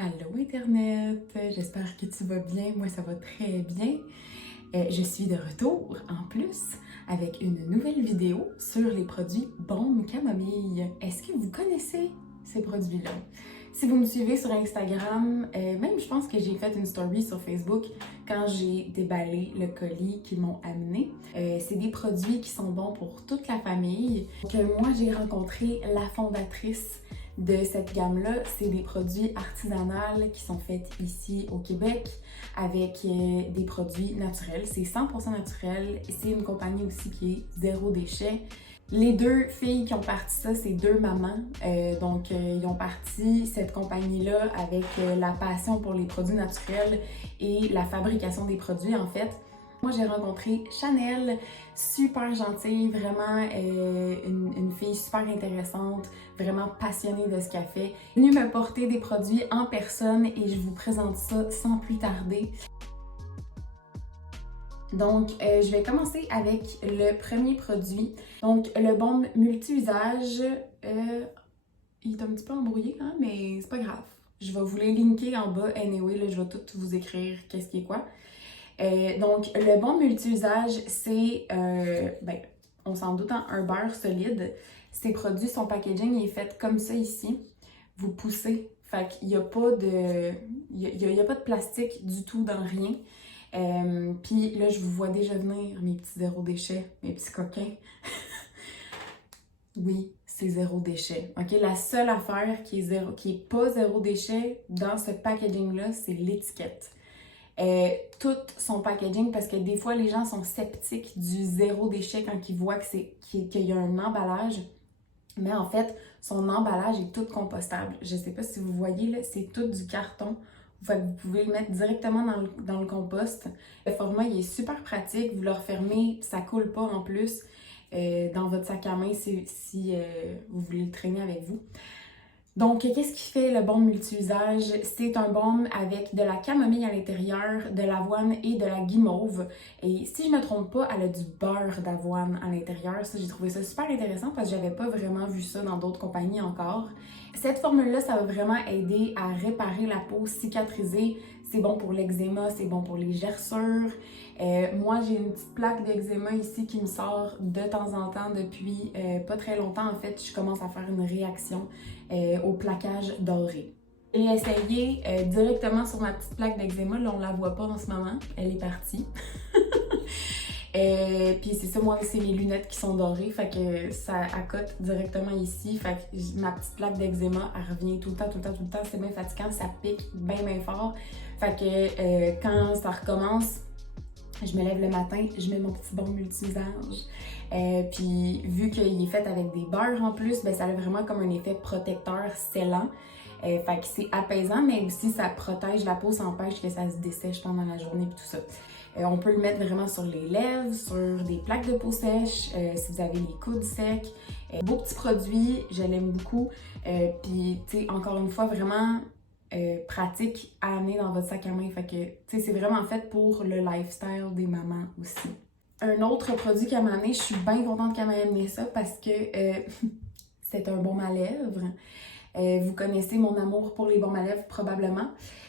Allô Internet, j'espère que tu vas bien, moi ça va très bien. Je suis de retour en plus avec une nouvelle vidéo sur les produits Baume Camomille. Est-ce que vous connaissez ces produits-là? Si vous me suivez sur Instagram, même je pense que j'ai fait une story sur Facebook quand j'ai déballé le colis qu'ils m'ont amené. C'est des produits qui sont bons pour toute la famille. Donc, moi j'ai rencontré la fondatrice de cette gamme-là. C'est des produits artisanaux qui sont faits ici au Québec avec des produits naturels. C'est 100% naturel. C'est une compagnie aussi qui est zéro déchet. Les deux filles qui ont parti ça, c'est deux mamans. Ils ont parti cette compagnie-là avec la passion pour les produits naturels et la fabrication des produits, en fait. Moi, j'ai rencontré Chanel, super gentille, vraiment une fille super intéressante, vraiment passionnée de ce qu'elle fait. Elle est venue me porter des produits en personne et je vous présente ça sans plus tarder. Donc, je vais commencer avec le premier produit. Donc, le baume multi-usage. Il est un petit peu embrouillé, hein, mais c'est pas grave. Je vais vous les linker en bas. Anyway, là, je vais tout vous écrire qu'est-ce qui est quoi. Donc, le baume multi-usage, c'est, on s'en doute, hein, un beurre solide. Ces produits, son packaging est fait comme ça ici. Vous poussez. Fait qu'il n'y a pas de... Il y a pas de plastique du tout dans rien. Puis là, je vous vois déjà venir, mes petits zéro déchets, mes petits coquins. Oui, c'est zéro déchet. OK? La seule affaire qui est pas zéro déchet dans ce packaging-là, c'est l'étiquette. Tout son packaging, parce que des fois, les gens sont sceptiques du zéro déchet quand ils voient qu'il y a un emballage. Mais en fait, son emballage est tout compostable. Je sais pas si vous voyez, là, c'est tout du carton. Fait que vous pouvez le mettre directement dans le compost. Le format, il est super pratique. Vous le refermez, ça coule pas en plus dans votre sac à main si vous voulez le traîner avec vous. Donc, qu'est-ce qui fait le baume multi-usage? C'est un baume avec de la camomille à l'intérieur, de l'avoine et de la guimauve. Et si je ne me trompe pas, elle a du beurre d'avoine à l'intérieur. Ça, j'ai trouvé ça super intéressant parce que j'avais pas vraiment vu ça dans d'autres compagnies encore. Cette formule-là, ça va vraiment aider à réparer la peau cicatrisée. C'est bon pour l'eczéma, c'est bon pour les gerçures. Moi, j'ai une petite plaque d'eczéma ici qui me sort de temps en temps depuis pas très longtemps. En fait, je commence à faire une réaction au plaquage doré. J'ai essayé directement sur ma petite plaque d'eczéma. Là, on la voit pas en ce moment. Elle est partie. Puis c'est ça, moi, c'est mes lunettes qui sont dorées. Fait que ça accote directement ici. Fait que ma petite plaque d'eczéma, elle revient tout le temps, tout le temps, tout le temps. C'est bien fatigant. Ça pique bien, bien fort. Fait que quand ça recommence, je me lève le matin, je mets mon petit baume multi-usage. Puis vu qu'il est fait avec des beurres en plus, ben ça a vraiment comme un effet protecteur scellant. Fait que c'est apaisant, mais aussi ça protège la peau, ça empêche que ça se dessèche pendant la journée et tout ça. On peut le mettre vraiment sur les lèvres, sur des plaques de peau sèche, si vous avez les coudes secs. Beau petit produit, je l'aime beaucoup. Puis tu sais, encore une fois, vraiment pratique à amener dans votre sac à main. Fait que, tu sais, c'est vraiment fait pour le lifestyle des mamans aussi. Un autre produit qu'elle m'a amené, je suis bien contente qu'elle m'ait amené ça parce que c'est un baume à lèvres. Vous connaissez mon amour pour les baumes à lèvres probablement.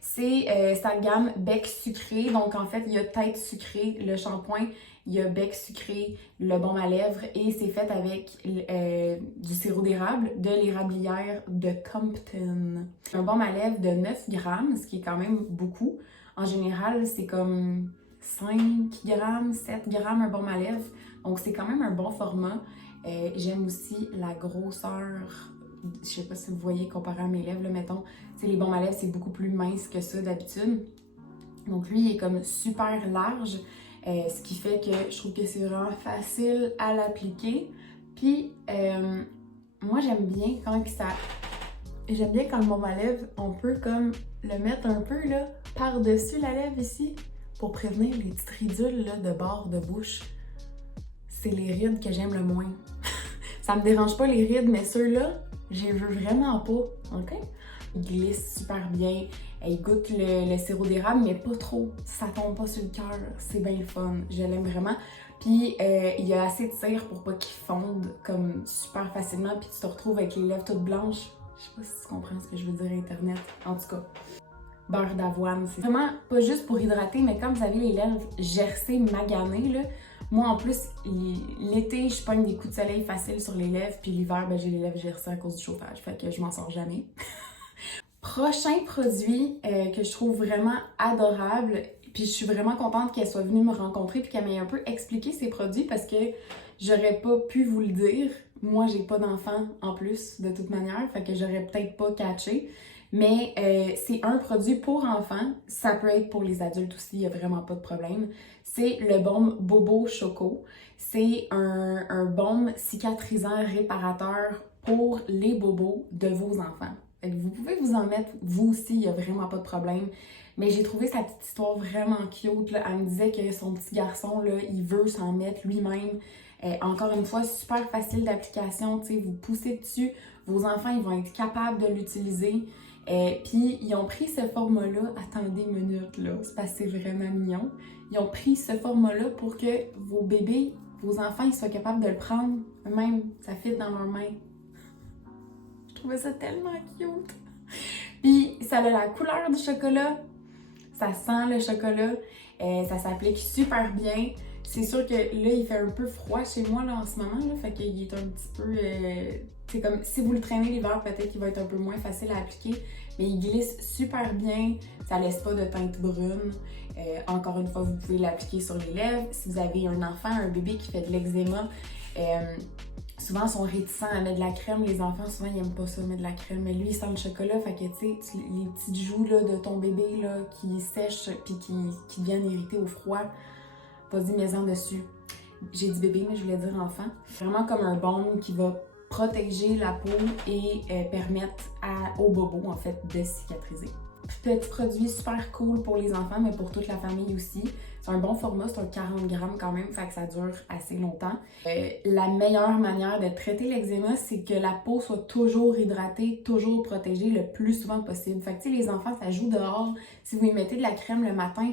C'est sa gamme bec sucré. Donc en fait, il y a tête sucrée, le shampoing, il y a bec sucré, le baume à lèvres et c'est fait avec du sirop d'érable de l'érablière de Compton. Un baume à lèvres de 9 grammes, ce qui est quand même beaucoup. En général, c'est comme 5 grammes, 7 grammes un baume à lèvres. Donc c'est quand même un bon format. J'aime aussi la grosseur. Je sais pas si vous voyez comparé à mes lèvres, là, mettons. Tu sais, les baumes à lèvres, c'est beaucoup plus mince que ça d'habitude. Donc lui, il est comme super large. Ce qui fait que je trouve que c'est vraiment facile à l'appliquer. Puis, moi, j'aime bien quand ça... J'aime bien quand le baume à lèvres, on peut comme le mettre un peu là par-dessus la lèvre ici pour prévenir les petites ridules là, de bord de bouche. C'est les rides que j'aime le moins. Ça me dérange pas les rides, mais ceux-là, je les veux vraiment pas, ok? Il glisse super bien, il goûte le sirop d'érable, mais pas trop. Ça tombe pas sur le cœur, c'est bien le fun. Je l'aime vraiment. Puis il y a assez de cire pour pas qu'il fonde comme super facilement, puis tu te retrouves avec les lèvres toutes blanches. Je sais pas si tu comprends ce que je veux dire, Internet. En tout cas, beurre d'avoine, c'est vraiment pas juste pour hydrater, mais quand vous avez les lèvres gercées, maganées, là, moi en plus, l'été, je pogne des coups de soleil faciles sur les lèvres, puis l'hiver, ben, j'ai les lèvres gercées à cause du chauffage, fait que je m'en sors jamais. Prochain produit que je trouve vraiment adorable, puis je suis vraiment contente qu'elle soit venue me rencontrer puis qu'elle m'ait un peu expliqué ses produits parce que j'aurais pas pu vous le dire. Moi, j'ai pas d'enfant en plus, de toute manière, fait que j'aurais peut-être pas catché. Mais c'est un produit pour enfants, ça peut être pour les adultes aussi, il y a vraiment pas de problème. C'est le baume Bobo Choco. C'est un baume cicatrisant réparateur pour les bobos de vos enfants. Vous pouvez vous en mettre, vous aussi, il n'y a vraiment pas de problème. Mais j'ai trouvé sa petite histoire vraiment cute. Là. Elle me disait que son petit garçon, là, il veut s'en mettre lui-même. Encore une fois, super facile d'application. Vous poussez dessus, vos enfants ils vont être capables de l'utiliser. Puis ils ont pris ce format-là. Attendez une minute, là, c'est parce que c'est vraiment mignon. Ils ont pris ce format-là pour que vos bébés, vos enfants, ils soient capables de le prendre eux-mêmes. Ça fit dans leurs mains. Je trouvais ça tellement cute. Puis ça a la couleur du chocolat, ça sent le chocolat, ça s'applique super bien. C'est sûr que là, il fait un peu froid chez moi là, en ce moment, là, fait qu'il est un petit peu... c'est comme si vous le traînez l'hiver, peut-être qu'il va être un peu moins facile à appliquer, mais il glisse super bien, ça laisse pas de teinte brune. Encore une fois, vous pouvez l'appliquer sur les lèvres. Si vous avez un enfant, un bébé qui fait de l'eczéma, souvent, ils sont réticents à mettre de la crème. Les enfants, souvent, ils n'aiment pas ça, mettre de la crème. Mais lui, il sent le chocolat. Fait que, tu sais, les petites joues là, de ton bébé là, qui sèchent puis qui deviennent irritées au froid, vas-y, mets-en dessus. J'ai dit bébé, mais je voulais dire enfant. Vraiment comme un baume qui va protéger la peau et permettre au bobo, en fait, de cicatriser. Petit produit super cool pour les enfants, mais pour toute la famille aussi. C'est un bon format, c'est un 40 grammes quand même, fait que ça dure assez longtemps. La meilleure manière de traiter l'eczéma, c'est que la peau soit toujours hydratée, toujours protégée le plus souvent possible. Fait que tu sais, les enfants, ça joue dehors. Si vous y mettez de la crème le matin,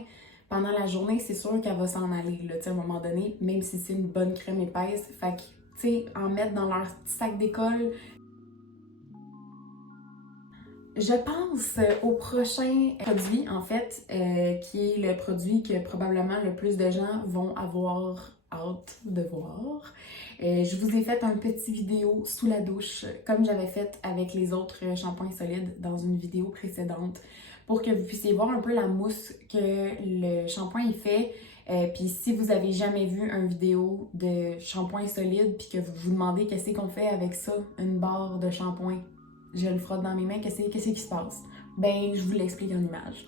pendant la journée, c'est sûr qu'elle va s'en aller, là, à un moment donné, même si c'est une bonne crème épaisse. Fait que, tu sais, en mettre dans leur petit sac d'école. Je pense au prochain produit, en fait, qui est le produit que probablement le plus de gens vont avoir hâte de voir. Je vous ai fait un petit vidéo sous la douche, comme j'avais fait avec les autres shampoings solides dans une vidéo précédente, pour que vous puissiez voir un peu la mousse que le shampoing il fait. Puis si vous avez jamais vu une vidéo de shampoing solide, puis que vous vous demandez qu'est-ce qu'on fait avec ça, une barre de shampoing, je le frotte dans mes mains, qu'est-ce qui se passe? Ben, je vous l'explique en image.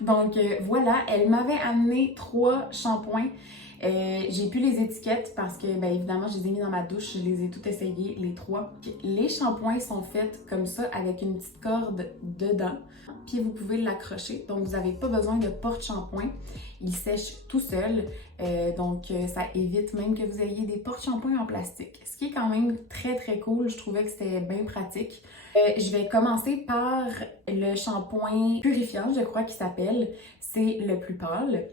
Donc voilà, elle m'avait amené 3 shampoings. J'ai pu les étiquettes parce que, ben évidemment, je les ai mis dans ma douche, je les ai toutes essayées, les 3. Les shampoings sont faits comme ça, avec une petite corde dedans, puis vous pouvez l'accrocher, donc vous n'avez pas besoin de porte-shampoing. Il sèche tout seul, donc ça évite même que vous ayez des porte-shampoings en plastique, ce qui est quand même très très cool, je trouvais que c'était bien pratique. Je vais commencer par le shampoing purifiant, je crois qu'il s'appelle, c'est le plus pâle.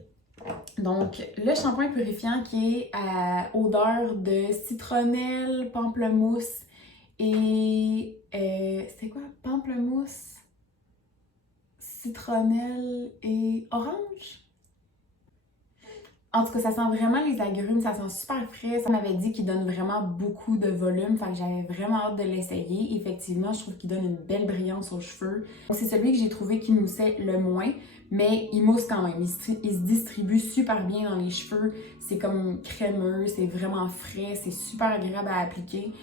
Donc, le shampoing purifiant qui est à odeur de citronnelle, pamplemousse et... c'est quoi? Pamplemousse, citronnelle et orange? En tout cas, ça sent vraiment les agrumes, ça sent super frais. Ça m'avait dit qu'il donne vraiment beaucoup de volume, fait que j'avais vraiment hâte de l'essayer. Effectivement, je trouve qu'il donne une belle brillance aux cheveux. C'est celui que j'ai trouvé qui moussait le moins, mais il mousse quand même. Il se distribue super bien dans les cheveux. C'est comme crémeux, c'est vraiment frais, c'est super agréable à appliquer.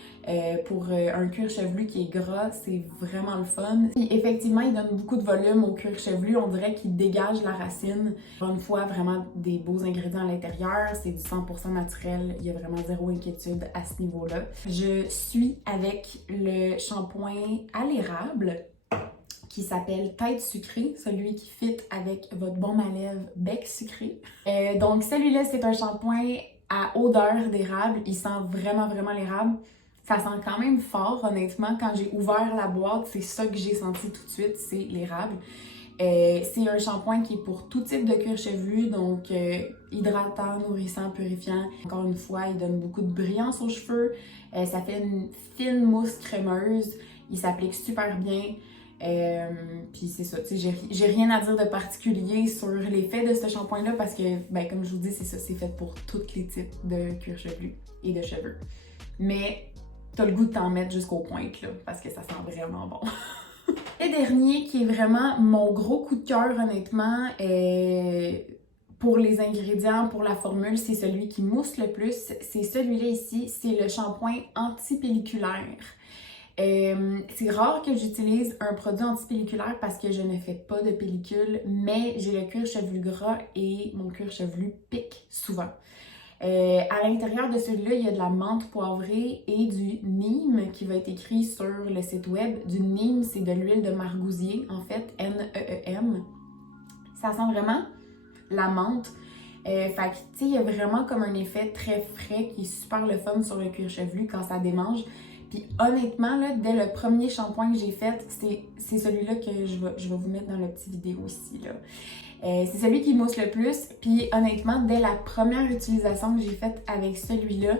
Pour un cuir chevelu qui est gras, c'est vraiment le fun. Puis effectivement, il donne beaucoup de volume au cuir chevelu. On dirait qu'il dégage la racine. Encore une fois, vraiment des beaux ingrédients à l'intérieur. C'est du 100% naturel. Il y a vraiment zéro inquiétude à ce niveau-là. Je suis avec le shampoing à l'érable qui s'appelle Tête sucrée, celui qui fit avec votre baume à lèvres bec sucré. Donc celui-là, c'est un shampoing à odeur d'érable. Il sent vraiment, vraiment l'érable. Ça sent quand même fort, honnêtement. Quand j'ai ouvert la boîte, c'est ça que j'ai senti tout de suite, c'est l'érable. C'est un shampoing qui est pour tout type de cuir chevelu, donc hydratant, nourrissant, purifiant. Encore une fois, il donne beaucoup de brillance aux cheveux. Ça fait une fine mousse crémeuse. Il s'applique super bien. Puis c'est ça, tu sais, j'ai rien à dire de particulier sur l'effet de ce shampoing-là parce que, ben, comme je vous dis, c'est ça, c'est fait pour tous les types de cuir chevelu et de cheveux. Mais t'as le goût de t'en mettre jusqu'aux pointes, là, parce que ça sent vraiment bon. Le dernier, qui est vraiment mon gros coup de cœur, honnêtement, pour les ingrédients, pour la formule, c'est celui qui mousse le plus. C'est celui-là ici, c'est le shampoing antipelliculaire. C'est rare que j'utilise un produit antipelliculaire parce que je ne fais pas de pellicule, mais j'ai le cuir chevelu gras et mon cuir chevelu pique souvent. À l'intérieur de celui-là, il y a de la menthe poivrée et du neem qui va être écrit sur le site web. Du neem, c'est de l'huile de margousier, en fait, N-E-E-M. Ça sent vraiment la menthe. Fait que, tu sais, il y a vraiment comme un effet très frais qui est super le fun sur le cuir chevelu quand ça démange. Puis honnêtement, là, dès le premier shampoing que j'ai fait, c'est celui-là que je vais vous mettre dans la petite vidéo ici, là. C'est celui qui mousse le plus. Puis honnêtement, dès la première utilisation que j'ai faite avec celui-là,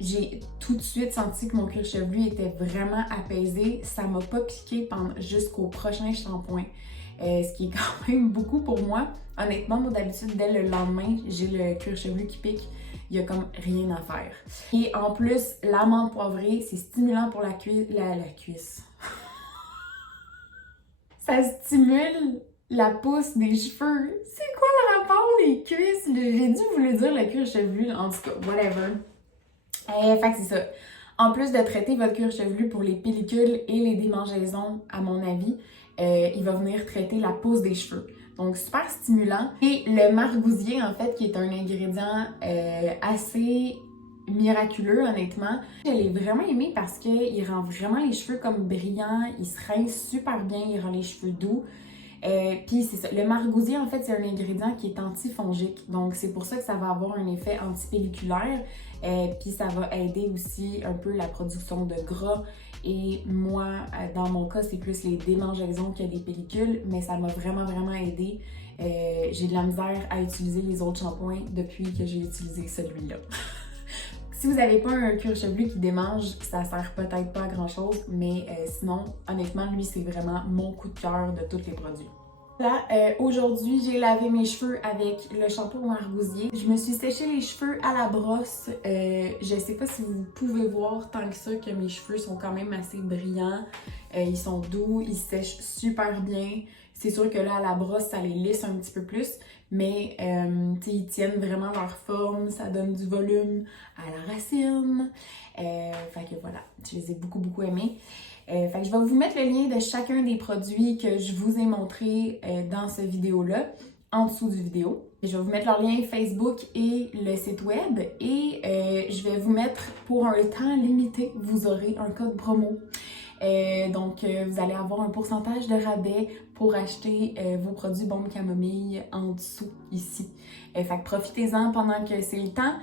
j'ai tout de suite senti que mon cuir chevelu était vraiment apaisé. Ça m'a pas piqué jusqu'au prochain shampoing. Ce qui est quand même beaucoup pour moi. Honnêtement, moi d'habitude, dès le lendemain, j'ai le cuir chevelu qui pique. Il y a comme rien à faire. Et en plus, la menthe poivrée, c'est stimulant pour la cuisse. Ça stimule la pousse des cheveux. C'est quoi le rapport les cuisses? J'ai dû vous le dire, le cuir chevelu, en tout cas, whatever. Fait que c'est ça. En plus de traiter votre cuir chevelu pour les pellicules et les démangeaisons, à mon avis, il va venir traiter la pousse des cheveux. Donc, super stimulant. Et le margousier, en fait, qui est un ingrédient assez miraculeux, honnêtement. Je l'ai vraiment aimé parce qu'il rend vraiment les cheveux comme brillants, il se rince super bien, il rend les cheveux doux. Puis c'est ça, le margousier en fait c'est un ingrédient qui est antifongique, donc c'est pour ça que ça va avoir un effet antipelliculaire, puis ça va aider aussi un peu la production de gras. Et moi, dans mon cas, c'est plus les démangeaisons que les pellicules, mais ça m'a vraiment aidé. J'ai de la misère à utiliser les autres shampoings depuis que j'ai utilisé celui-là. Si vous n'avez pas un cuir chevelu qui démange, ça sert peut-être pas à grand chose, mais sinon, honnêtement, lui, c'est vraiment mon coup de cœur de tous les produits. Là, aujourd'hui, j'ai lavé mes cheveux avec le shampoing margousier. Je me suis séché les cheveux à la brosse. Je sais pas si vous pouvez voir tant que ça que mes cheveux sont quand même assez brillants. Ils sont doux, ils sèchent super bien. C'est sûr que là, à la brosse, ça les lisse un petit peu plus, mais ils tiennent vraiment leur forme, ça donne du volume à la racine. Fait que voilà, je les ai beaucoup aimés. Fait que je vais vous mettre le lien de chacun des produits que je vous ai montrés dans cette vidéo-là, en dessous du vidéo. Je vais vous mettre leur lien Facebook et le site web et je vais vous mettre pour un temps limité, vous aurez un code promo. Donc, vous allez avoir un pourcentage de rabais pour acheter vos produits Baume Camomille en dessous, ici. Fait que profitez-en pendant que c'est le temps.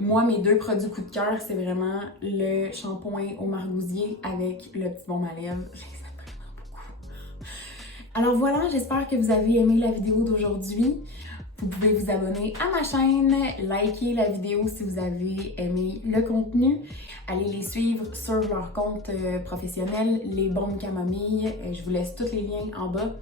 Moi, mes deux produits coup de cœur, c'est vraiment le shampoing au margousier avec le petit baume à lèvres. Je les aime vraiment beaucoup. Alors voilà, j'espère que vous avez aimé la vidéo d'aujourd'hui. Vous pouvez vous abonner à ma chaîne, liker la vidéo si vous avez aimé le contenu. Allez les suivre sur leur compte professionnel, les Baumes Camomille. Je vous laisse tous les liens en bas.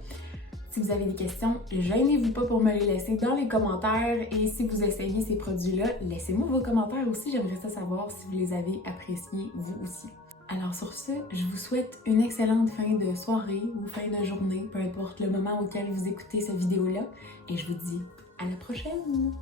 Si vous avez des questions, gênez-vous pas pour me les laisser dans les commentaires. Et si vous essayez ces produits-là, laissez-moi vos commentaires aussi. J'aimerais ça savoir si vous les avez appréciés vous aussi. Alors sur ce, je vous souhaite une excellente fin de soirée ou fin de journée, peu importe le moment auquel vous écoutez cette vidéo-là. Et je vous dis à la prochaine!